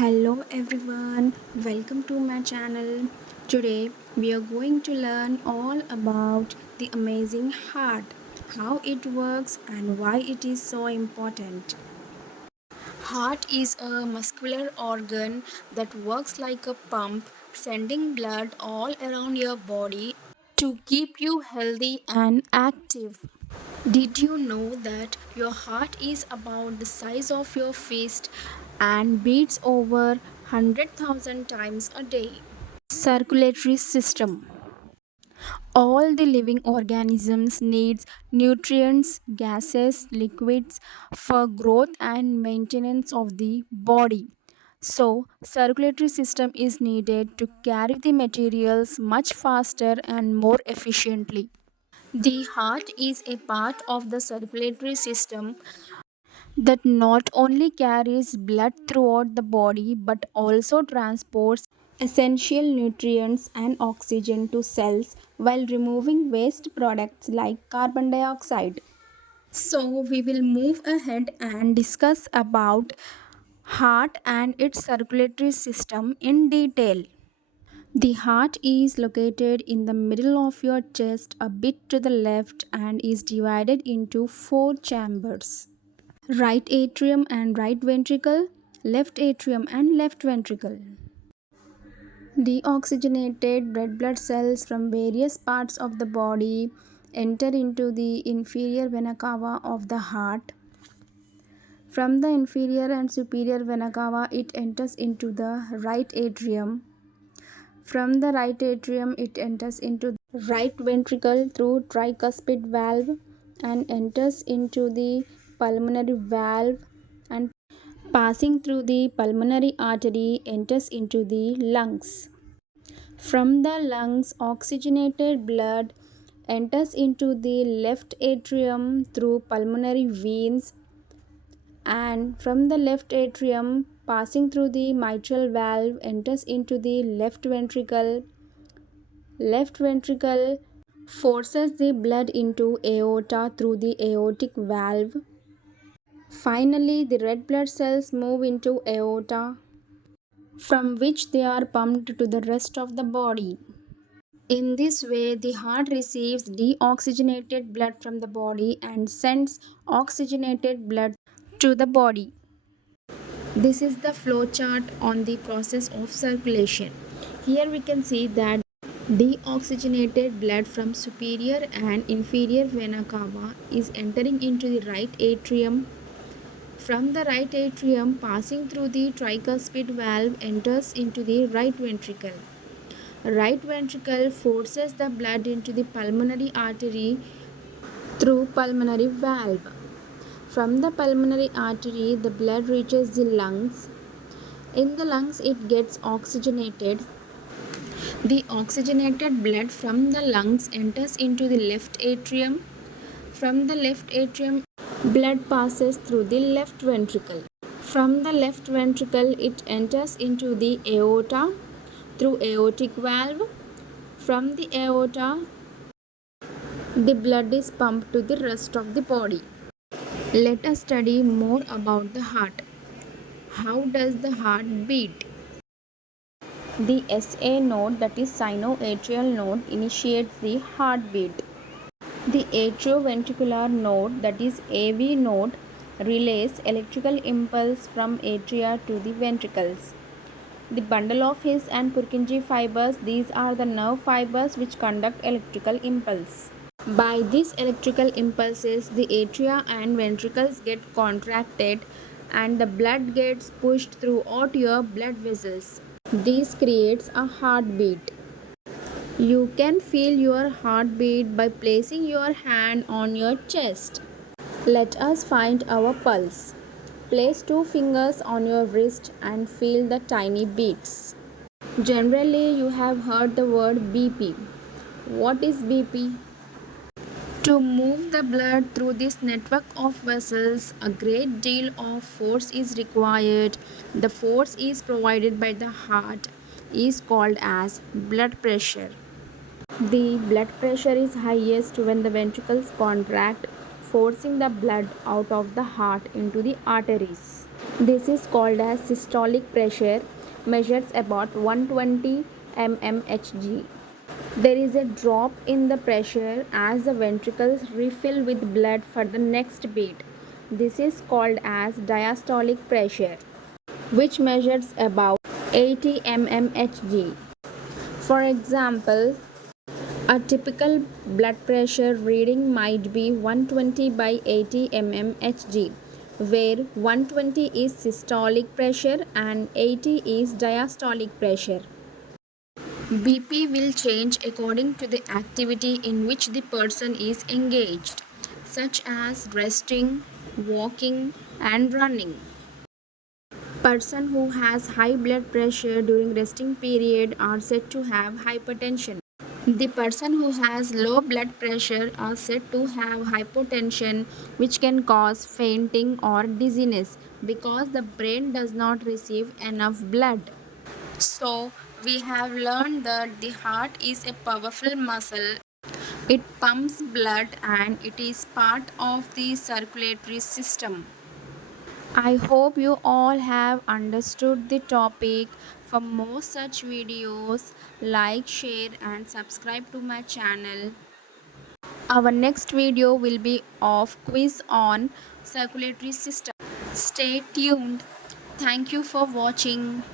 Hello everyone, welcome to my channel. Today we are going to learn all about the amazing heart, how it works and why it is so important. Heart is a muscular organ that works like a pump, sending blood all around your body to keep you healthy and active. Did you know that your heart is about the size of your fist and beats over 100,000 times a day? Circulatory system. All the living organisms needs nutrients, gases, liquids for growth and maintenance of the body. So, circulatory system is needed to carry the materials much faster and more efficiently. The heart is a part of the circulatory system that not only carries blood throughout the body but also transports essential nutrients and oxygen to cells while removing waste products like carbon dioxide. So we will move ahead and discuss about heart and its circulatory system in detail. The heart is located in the middle of your chest, a bit to the left, and is divided into four chambers: right atrium and right ventricle, left atrium and left ventricle. Deoxygenated red blood cells from various parts of the body enter into the inferior vena cava of the heart. From the inferior and superior vena cava, it enters into the right atrium. From the right atrium, it enters into the right ventricle through tricuspid valve and enters into the pulmonary valve, and passing through the pulmonary artery enters into the lungs. From the lungs, oxygenated blood enters into the left atrium through pulmonary veins, and from the left atrium, passing through the mitral valve, enters into the left ventricle. Left ventricle forces the blood into aorta through the aortic valve. Finally, the red blood cells move into aorta, from which they are pumped to the rest of the body. In this way, the heart receives deoxygenated blood from the body and sends oxygenated blood to the body. This is the flow chart on the process of circulation. Here we can see that deoxygenated blood from superior and inferior vena cava is entering into the right atrium. From the right atrium, passing through the tricuspid valve, enters into the right ventricle. Right ventricle forces the blood into the pulmonary artery through pulmonary valve. From the pulmonary artery, the blood reaches the lungs. In the lungs, it gets oxygenated. The oxygenated blood from the lungs enters into the left atrium. From the left atrium, blood passes through the left ventricle. From the left ventricle, it enters into the aorta through aortic valve. From the aorta, the blood is pumped to the rest of the body. Let us study more about the heart. How does the heart beat? The SA node, that is sinoatrial node, initiates the heartbeat. The atrioventricular node, that is AV node, relays electrical impulse from atria to the ventricles. The bundle of His and Purkinje fibers, these are the nerve fibers which conduct electrical impulse. By these electrical impulses, the atria and ventricles get contracted and the blood gets pushed throughout your blood vessels. This creates a heartbeat. You can feel your heartbeat by placing your hand on your chest. Let us find our pulse. Place two fingers on your wrist and feel the tiny beats. Generally, you have heard the word BP. What is BP? To move the blood through this network of vessels, a great deal of force is required. The force is provided by the heart, is called as blood pressure. The blood pressure is highest when the ventricles contract, forcing the blood out of the heart into the arteries. This is called as systolic pressure, measures about 120 mmHg. There is a drop in the pressure as the ventricles refill with blood for the next beat. This is called as diastolic pressure, which measures about 80 mmHg. For example, a typical blood pressure reading might be 120 by 80 mmHg, where 120 is systolic pressure and 80 is diastolic pressure. BP will change according to the activity in which the person is engaged, such as resting, walking, and running. Person who has high blood pressure during resting period are said to have hypertension. The person who has low blood pressure are said to have hypotension, which can cause fainting or dizziness because the brain does not receive enough blood. So, we have learned that the heart is a powerful muscle. It pumps blood and it is part of the circulatory system. I hope you all have understood the topic. For more such videos, like, share, and subscribe to my channel. Our next video will be of quiz on circulatory system. Stay tuned. Thank you for watching.